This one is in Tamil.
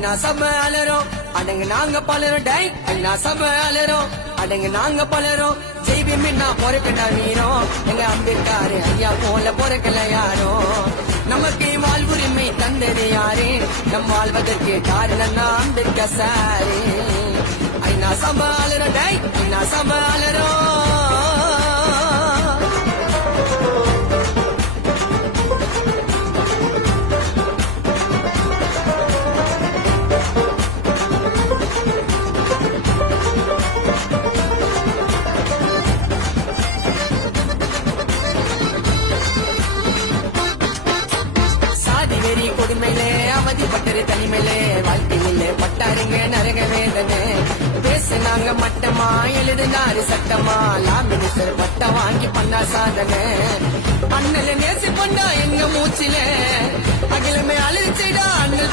ஐநா சபை அலறோம் அடங்கு நாங்க பலரும் டை ஐநா சபை அலறோம் அடங்கு நாங்க பலரும் ஜெய்பீம் நான் பொறுக்கண்டா வீரம் எங்க அம்பேத்கர் ஐயா போல பொறுக்கல யாரும் நமக்கு வாழ்வுரிமை தந்தது யாரு நம் வாழ்வதற்கு காரணம் தான் அம்பேத்கர் சாரு ஐநா சபை அலறோம் டை ஐநா சபை அலறோம் கொடுமையிலே அவதிப்பட்டரு தனிமையிலே வாழ்க்கையிலே பட்டாருங்க நரக வேதனை பேசுனாங்க மட்டமா எழுதினாரு சட்டமா லா மினிஸ்டர் பட்டம் வாங்கி பண்ணா சாதனை அண்ணல நேசி பண்ணா எங்க மூச்சில அகிலமே அழுதுச்சைடா அண்ணல்